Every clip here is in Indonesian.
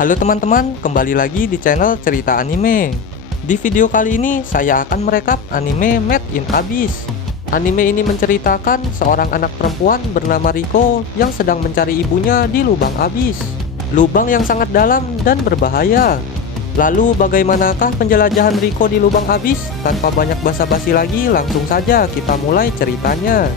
Halo teman-teman, kembali lagi di channel Cerita Anime. Di video kali ini saya akan merekap anime Made in Abyss. Anime ini menceritakan seorang anak perempuan bernama Riko yang sedang mencari ibunya di lubang abyss. Lubang yang sangat dalam dan berbahaya. Lalu bagaimanakah penjelajahan Riko di lubang abyss? Tanpa banyak basa-basi lagi, langsung saja kita mulai ceritanya.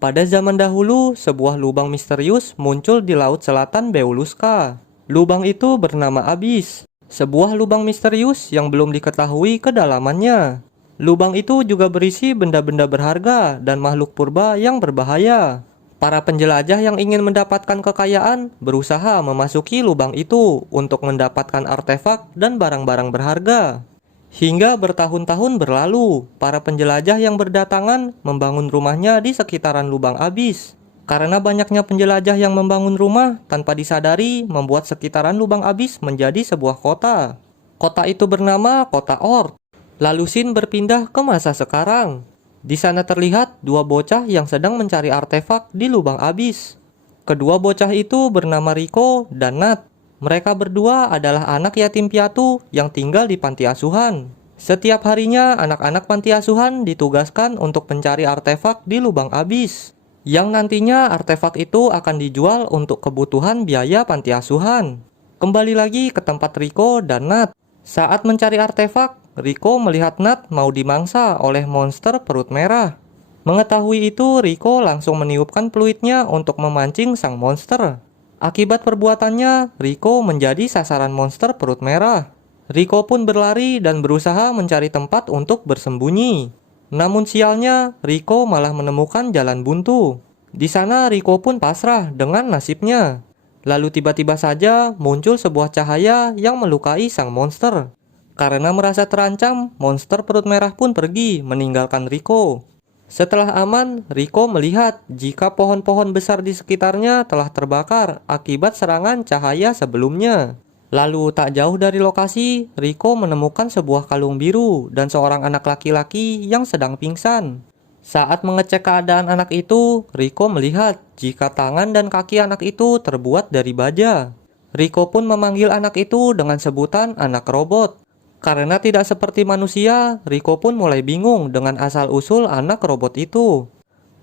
Pada zaman dahulu, sebuah lubang misterius muncul di laut selatan Beuluska. Lubang itu bernama Abyss, sebuah lubang misterius yang belum diketahui kedalamannya. Lubang itu juga berisi benda-benda berharga dan makhluk purba yang berbahaya. Para penjelajah yang ingin mendapatkan kekayaan berusaha memasuki lubang itu untuk mendapatkan artefak dan barang-barang berharga. Hingga bertahun-tahun berlalu, para penjelajah yang berdatangan membangun rumahnya di sekitaran lubang abyss. Karena banyaknya penjelajah yang membangun rumah tanpa disadari membuat sekitaran lubang abyss menjadi sebuah kota. Kota itu bernama Kota Ord. Lalu Shin berpindah ke masa sekarang. Di sana terlihat dua bocah yang sedang mencari artefak di lubang abyss. Kedua bocah itu bernama Riko dan Nat. Mereka berdua adalah anak yatim piatu yang tinggal di panti asuhan. Setiap harinya anak-anak panti asuhan ditugaskan untuk mencari artefak di lubang abyss. Yang nantinya artefak itu akan dijual untuk kebutuhan biaya panti asuhan. Kembali lagi ke tempat Riko dan Nat. Saat mencari artefak, Riko melihat Nat mau dimangsa oleh monster perut merah. Mengetahui itu, Riko langsung meniupkan peluitnya untuk memancing sang monster. Akibat perbuatannya, Riko menjadi sasaran monster perut merah. Riko pun berlari dan berusaha mencari tempat untuk bersembunyi. Namun sialnya, Riko malah menemukan jalan buntu. Di sana Riko pun pasrah dengan nasibnya. Lalu tiba-tiba saja muncul sebuah cahaya yang melukai sang monster. Karena merasa terancam, monster perut merah pun pergi meninggalkan Riko. Setelah aman, Riko melihat jika pohon-pohon besar di sekitarnya telah terbakar akibat serangan cahaya sebelumnya. Lalu tak jauh dari lokasi, Riko menemukan sebuah kalung biru dan seorang anak laki-laki yang sedang pingsan. Saat mengecek keadaan anak itu, Riko melihat jika tangan dan kaki anak itu terbuat dari baja. Riko pun memanggil anak itu dengan sebutan anak robot. Karena tidak seperti manusia, Riko pun mulai bingung dengan asal-usul anak robot itu.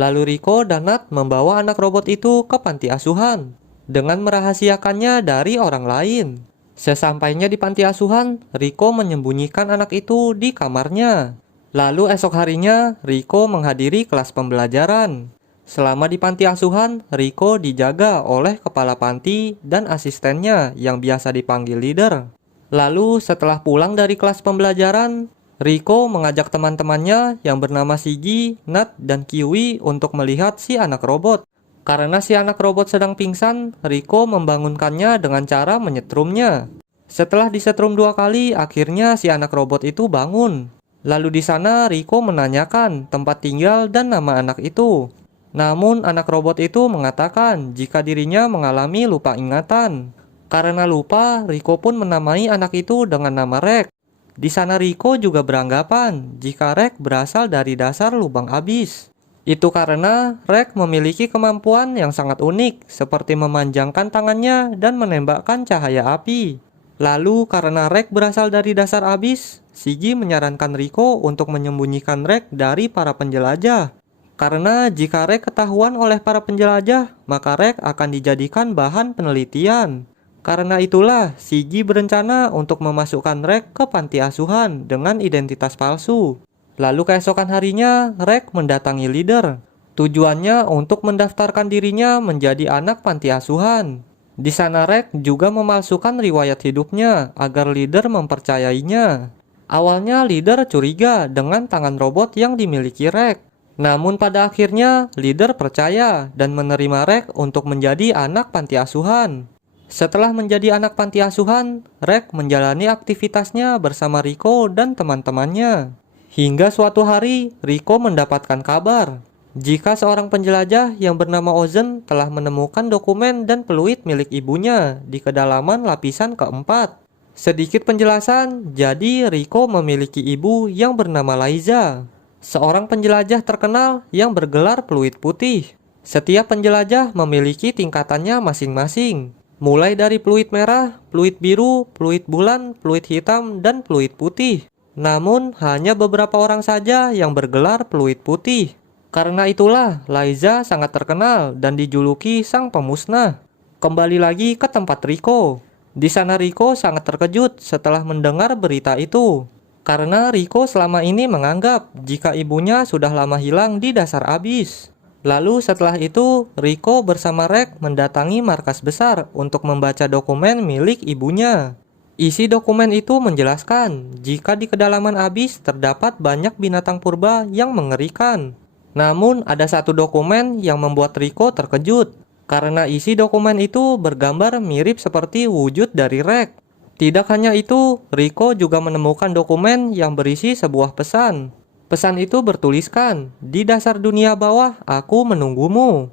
Lalu Riko dan Nat membawa anak robot itu ke panti asuhan dengan merahasiakannya dari orang lain. Sesampainya di panti asuhan, Riko menyembunyikan anak itu di kamarnya. Lalu esok harinya, Riko menghadiri kelas pembelajaran. Selama di panti asuhan, Riko dijaga oleh kepala panti dan asistennya yang biasa dipanggil leader. Lalu setelah pulang dari kelas pembelajaran, Riko mengajak teman-temannya yang bernama Shigi, Nat, dan Kiwi untuk melihat si anak robot. Karena si anak robot sedang pingsan, Riko membangunkannya dengan cara menyetrumnya. Setelah disetrum 2 kali, akhirnya si anak robot itu bangun. Lalu di sana Riko menanyakan tempat tinggal dan nama anak itu. Namun anak robot itu mengatakan jika dirinya mengalami lupa ingatan. Karena lupa, Riko pun menamai anak itu dengan nama Rek. Di sana Riko juga beranggapan jika Rek berasal dari dasar lubang abyss. Itu karena Rek memiliki kemampuan yang sangat unik, seperti memanjangkan tangannya dan menembakkan cahaya api. Lalu karena Rek berasal dari dasar abyss, Shigi menyarankan Riko untuk menyembunyikan Rek dari para penjelajah. Karena jika Rek ketahuan oleh para penjelajah, maka Rek akan dijadikan bahan penelitian. Karena itulah, Shigi berencana untuk memasukkan Rek ke panti asuhan dengan identitas palsu. Lalu keesokan harinya, Rek mendatangi leader. Tujuannya untuk mendaftarkan dirinya menjadi anak panti asuhan. Di sana Rek juga memalsukan riwayat hidupnya agar leader mempercayainya. Awalnya leader curiga dengan tangan robot yang dimiliki Rek. Namun pada akhirnya, leader percaya dan menerima Rek untuk menjadi anak panti asuhan. Setelah menjadi anak panti asuhan, Rek menjalani aktivitasnya bersama Riko dan teman-temannya. Hingga suatu hari, Riko mendapatkan kabar jika seorang penjelajah yang bernama Ozen telah menemukan dokumen dan peluit milik ibunya di kedalaman lapisan keempat. Sedikit penjelasan, jadi Riko memiliki ibu yang bernama Laiza, seorang penjelajah terkenal yang bergelar peluit putih. Setiap penjelajah memiliki tingkatannya masing-masing. Mulai dari fluid merah, fluid biru, fluid bulan, fluid hitam, dan fluid putih. Namun, hanya beberapa orang saja yang bergelar fluid putih. Karena itulah, Liza sangat terkenal dan dijuluki sang pemusnah. Kembali lagi ke tempat Rico. Di sana Rico sangat terkejut setelah mendengar berita itu. Karena Rico selama ini menganggap jika ibunya sudah lama hilang di dasar abis. Lalu setelah itu, Rico bersama Rek mendatangi markas besar untuk membaca dokumen milik ibunya. Isi dokumen itu menjelaskan jika di kedalaman abis terdapat banyak binatang purba yang mengerikan. Namun ada satu dokumen yang membuat Rico terkejut, karena isi dokumen itu bergambar mirip seperti wujud dari Rek. Tidak hanya itu, Rico juga menemukan dokumen yang berisi sebuah pesan. Pesan itu bertuliskan, "Di dasar dunia bawah, aku menunggumu."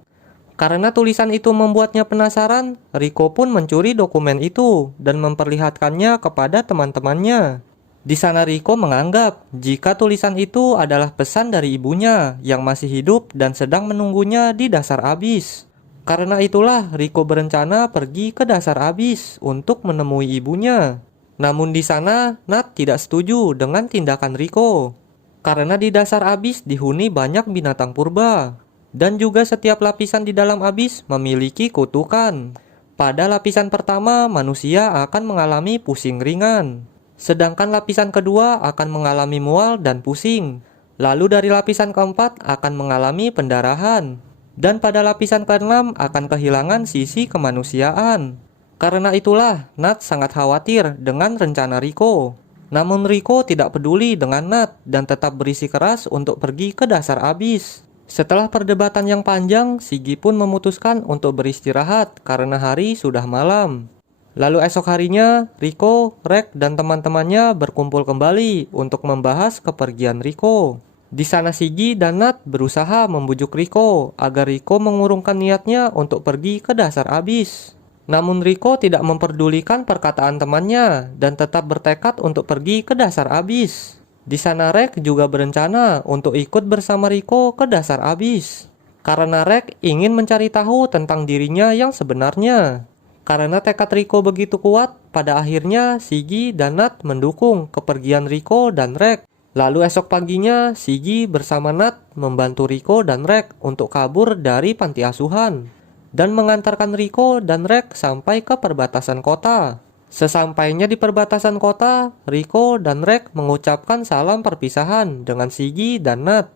Karena tulisan itu membuatnya penasaran, Rico pun mencuri dokumen itu dan memperlihatkannya kepada teman-temannya. Di sana Rico menganggap jika tulisan itu adalah pesan dari ibunya yang masih hidup dan sedang menunggunya di dasar abis. Karena itulah Rico berencana pergi ke dasar abis untuk menemui ibunya. Namun di sana, Nat tidak setuju dengan tindakan Rico. Karena di dasar abis dihuni banyak binatang purba. Dan juga setiap lapisan di dalam abis memiliki kutukan. Pada lapisan pertama, manusia akan mengalami pusing ringan. Sedangkan lapisan kedua akan mengalami mual dan pusing. Lalu dari lapisan keempat akan mengalami pendarahan. Dan pada lapisan keenam akan kehilangan sisi kemanusiaan. Karena itulah, Nat sangat khawatir dengan rencana Rico. Namun Rico tidak peduli dengan Nat dan tetap bersikeras untuk pergi ke dasar abis. Setelah perdebatan yang panjang, Shiggy pun memutuskan untuk beristirahat karena hari sudah malam. Lalu esok harinya, Rico, Rek, dan teman-temannya berkumpul kembali untuk membahas kepergian Rico. Di sana Shiggy dan Nat berusaha membujuk Rico agar Rico mengurungkan niatnya untuk pergi ke dasar abis. Namun Rico tidak memperdulikan perkataan temannya dan tetap bertekad untuk pergi ke dasar abis. Di sana Rek juga berencana untuk ikut bersama Rico ke dasar abis. Karena Rek ingin mencari tahu tentang dirinya yang sebenarnya. Karena tekad Rico begitu kuat, pada akhirnya Shiggy dan Nat mendukung kepergian Rico dan Rek. Lalu esok paginya, Shiggy bersama Nat membantu Rico dan Rek untuk kabur dari panti asuhan dan mengantarkan Rico dan Rek sampai ke perbatasan kota. Sesampainya di perbatasan kota, Rico dan Rek mengucapkan salam perpisahan dengan Shiggy dan Nat.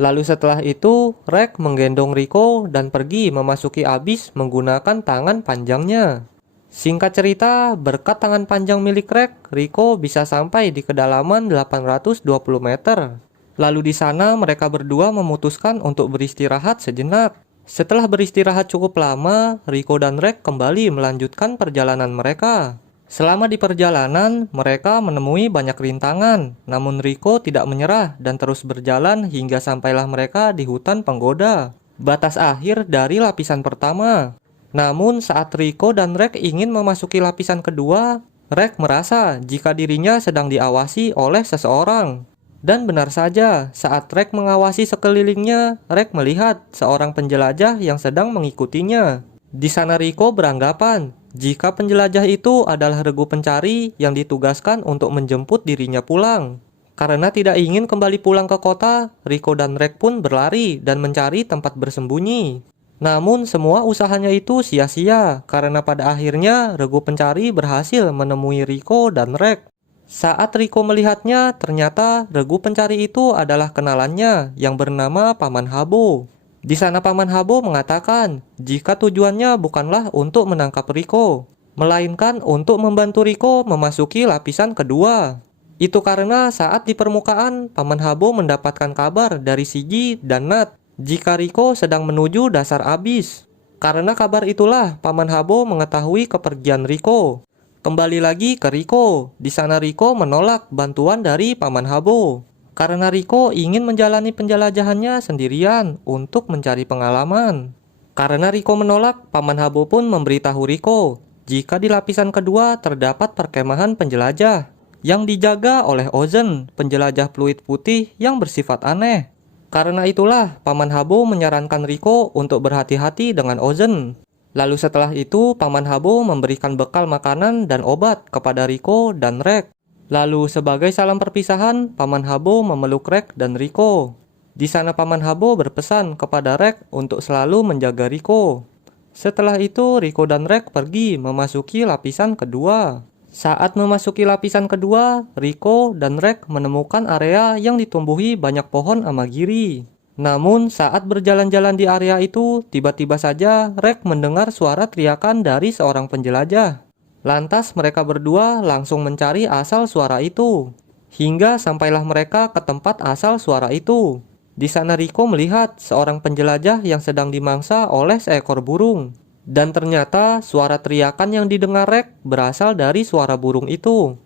Lalu setelah itu, Rek menggendong Rico dan pergi memasuki abis menggunakan tangan panjangnya. Singkat cerita, berkat tangan panjang milik Rek, Rico bisa sampai di kedalaman 820 meter. Lalu di sana mereka berdua memutuskan untuk beristirahat sejenak. Setelah beristirahat cukup lama, Rico dan Rek kembali melanjutkan perjalanan mereka. Selama di perjalanan, mereka menemui banyak rintangan. Namun Rico tidak menyerah dan terus berjalan hingga sampailah mereka di hutan penggoda, batas akhir dari lapisan pertama. Namun saat Rico dan Rek ingin memasuki lapisan kedua, Rek merasa jika dirinya sedang diawasi oleh seseorang. Dan benar saja, saat Rek mengawasi sekelilingnya, Rek melihat seorang penjelajah yang sedang mengikutinya. Di sana Rico beranggapan jika penjelajah itu adalah regu pencari yang ditugaskan untuk menjemput dirinya pulang. Karena tidak ingin kembali pulang ke kota, Rico dan Rek pun berlari dan mencari tempat bersembunyi. Namun semua usahanya itu sia-sia karena pada akhirnya regu pencari berhasil menemui Rico dan Rek. Saat Rico melihatnya, ternyata regu pencari itu adalah kenalannya yang bernama Paman Habo. Di sana Paman Habo mengatakan jika tujuannya bukanlah untuk menangkap Rico, melainkan untuk membantu Rico memasuki lapisan kedua. Itu karena saat di permukaan, Paman Habo mendapatkan kabar dari Shiggy dan Nat jika Rico sedang menuju dasar abis. Karena kabar itulah Paman Habo mengetahui kepergian Rico. Kembali lagi ke Rico, di sana Rico menolak bantuan dari Paman Habo. Karena Rico ingin menjalani penjelajahannya sendirian untuk mencari pengalaman. Karena Rico menolak, Paman Habo pun memberitahu Rico jika di lapisan kedua terdapat perkemahan penjelajah yang dijaga oleh Ozen, penjelajah fluid putih yang bersifat aneh. Karena itulah, Paman Habo menyarankan Riko untuk berhati-hati dengan Ozen. Lalu setelah itu, Paman Habo memberikan bekal makanan dan obat kepada Riko dan Rek. Lalu sebagai salam perpisahan, Paman Habo memeluk Rek dan Riko. Di sana Paman Habo berpesan kepada Rek untuk selalu menjaga Riko. Setelah itu, Riko dan Rek pergi memasuki lapisan kedua. Saat memasuki lapisan kedua, Riko dan Rek menemukan area yang ditumbuhi banyak pohon amagiri. Namun saat berjalan-jalan di area itu, tiba-tiba saja Rek mendengar suara teriakan dari seorang penjelajah. Lantas mereka berdua langsung mencari asal suara itu. Hingga sampailah mereka ke tempat asal suara itu. Di sana Riko melihat seorang penjelajah yang sedang dimangsa oleh seekor burung. Dan ternyata suara teriakan yang didengar Rek berasal dari suara burung itu.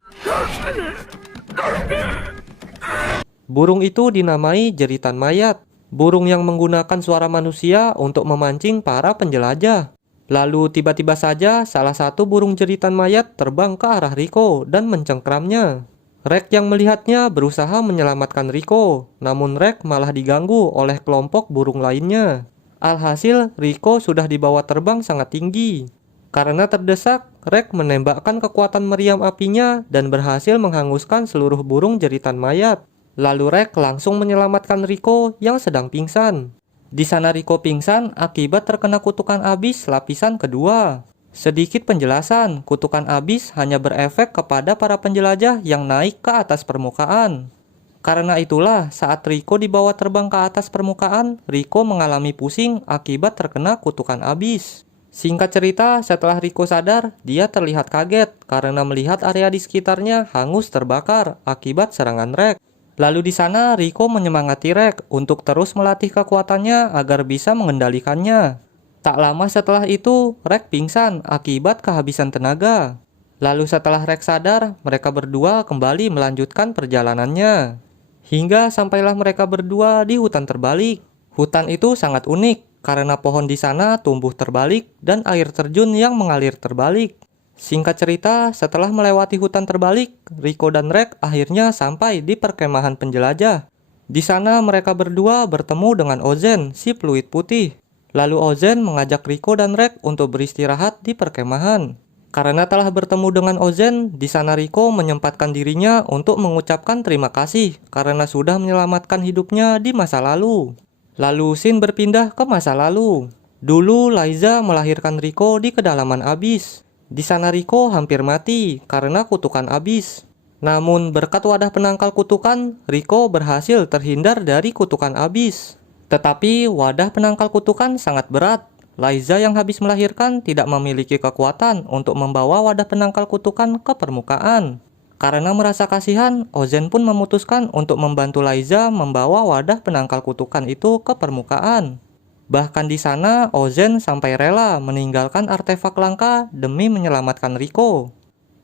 Burung itu dinamai jeritan mayat. Burung yang menggunakan suara manusia untuk memancing para penjelajah. Lalu tiba-tiba saja salah satu burung jeritan mayat terbang ke arah Riko dan mencengkramnya. Rek yang melihatnya berusaha menyelamatkan Riko, namun Rek malah diganggu oleh kelompok burung lainnya. Alhasil, Riko sudah dibawa terbang sangat tinggi. Karena terdesak, Rek menembakkan kekuatan meriam apinya dan berhasil menghanguskan seluruh burung jeritan mayat. Lalu Rek langsung menyelamatkan Riko yang sedang pingsan. Di sana Riko pingsan akibat terkena kutukan abis lapisan kedua. Sedikit penjelasan, kutukan abis hanya berefek kepada para penjelajah yang naik ke atas permukaan. Karena itulah, saat Riko dibawa terbang ke atas permukaan, Riko mengalami pusing akibat terkena kutukan abis. Singkat cerita, setelah Riko sadar, dia terlihat kaget karena melihat area di sekitarnya hangus terbakar akibat serangan Rek. Lalu di sana, Riko menyemangati Rek untuk terus melatih kekuatannya agar bisa mengendalikannya. Tak lama setelah itu, Rek pingsan akibat kehabisan tenaga. Lalu setelah Rek sadar, mereka berdua kembali melanjutkan perjalanannya. Hingga sampailah mereka berdua di hutan terbalik. Hutan itu sangat unik karena pohon di sana tumbuh terbalik dan air terjun yang mengalir terbalik. Singkat cerita, setelah melewati hutan terbalik, Riko dan Rek akhirnya sampai di perkemahan penjelajah. Di sana mereka berdua bertemu dengan Ozen, si peluit putih. Lalu Ozen mengajak Riko dan Rek untuk beristirahat di perkemahan. Karena telah bertemu dengan Ozen, di sana Riko menyempatkan dirinya untuk mengucapkan terima kasih karena sudah menyelamatkan hidupnya di masa lalu. Lalu scene berpindah ke masa lalu. Dulu Laiza melahirkan Riko di kedalaman abis. Di sana Riko hampir mati karena kutukan abis. Namun berkat wadah penangkal kutukan, Riko berhasil terhindar dari kutukan abis. Tetapi wadah penangkal kutukan sangat berat. Laiza yang habis melahirkan tidak memiliki kekuatan untuk membawa wadah penangkal kutukan ke permukaan. Karena merasa kasihan, Ozen pun memutuskan untuk membantu Laiza membawa wadah penangkal kutukan itu ke permukaan. Bahkan di sana, Ozen sampai rela meninggalkan artefak langka demi menyelamatkan Riko.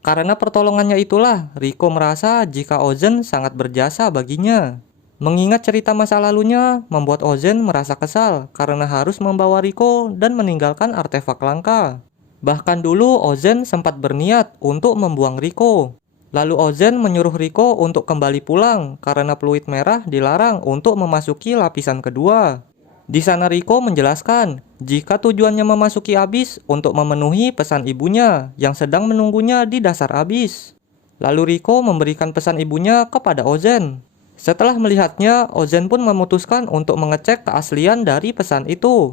Karena pertolongannya itulah, Riko merasa jika Ozen sangat berjasa baginya. Mengingat cerita masa lalunya, membuat Ozen merasa kesal karena harus membawa Riko dan meninggalkan artefak langka. Bahkan dulu Ozen sempat berniat untuk membuang Riko. Lalu Ozen menyuruh Riko untuk kembali pulang karena peluit merah dilarang untuk memasuki lapisan kedua. Di sana Riko menjelaskan jika tujuannya memasuki abis untuk memenuhi pesan ibunya yang sedang menunggunya di dasar abis. Lalu Riko memberikan pesan ibunya kepada Ozen. Setelah melihatnya, Ozen pun memutuskan untuk mengecek keaslian dari pesan itu.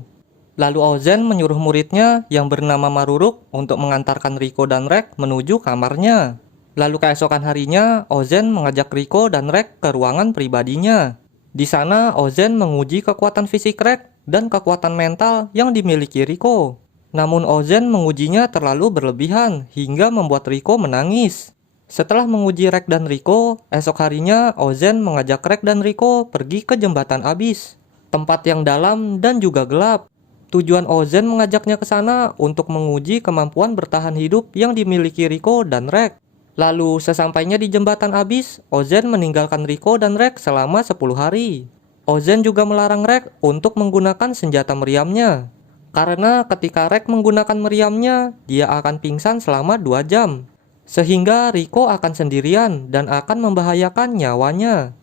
Lalu Ozen menyuruh muridnya yang bernama Maruruk untuk mengantarkan Riko dan Rek menuju kamarnya. Lalu keesokan harinya, Ozen mengajak Riko dan Rek ke ruangan pribadinya. Di sana, Ozen menguji kekuatan fisik Rek dan kekuatan mental yang dimiliki Riko. Namun Ozen mengujinya terlalu berlebihan hingga membuat Riko menangis. Setelah menguji Rek dan Riko, esok harinya Ozen mengajak Rek dan Riko pergi ke jembatan abis, tempat yang dalam dan juga gelap. Tujuan Ozen mengajaknya ke sana untuk menguji kemampuan bertahan hidup yang dimiliki Riko dan Rek. Lalu sesampainya di jembatan abis, Ozen meninggalkan Riko dan Rek selama 10 hari. Ozen juga melarang Rek untuk menggunakan senjata meriamnya. Karena ketika Rek menggunakan meriamnya, dia akan pingsan selama 2 jam. Sehingga Riko akan sendirian dan akan membahayakan nyawanya.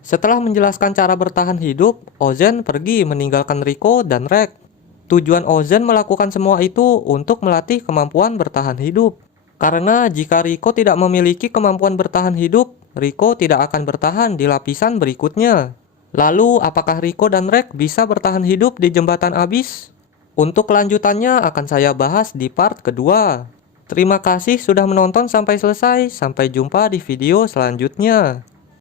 Setelah menjelaskan cara bertahan hidup, Ozen pergi meninggalkan Rico dan Rex. Tujuan Ozen melakukan semua itu untuk melatih kemampuan bertahan hidup. Karena jika Rico tidak memiliki kemampuan bertahan hidup, Rico tidak akan bertahan di lapisan berikutnya. Lalu, apakah Rico dan Rex bisa bertahan hidup di jembatan abis? Untuk kelanjutannya akan saya bahas di part kedua. Terima kasih sudah menonton sampai selesai. Sampai jumpa di video selanjutnya.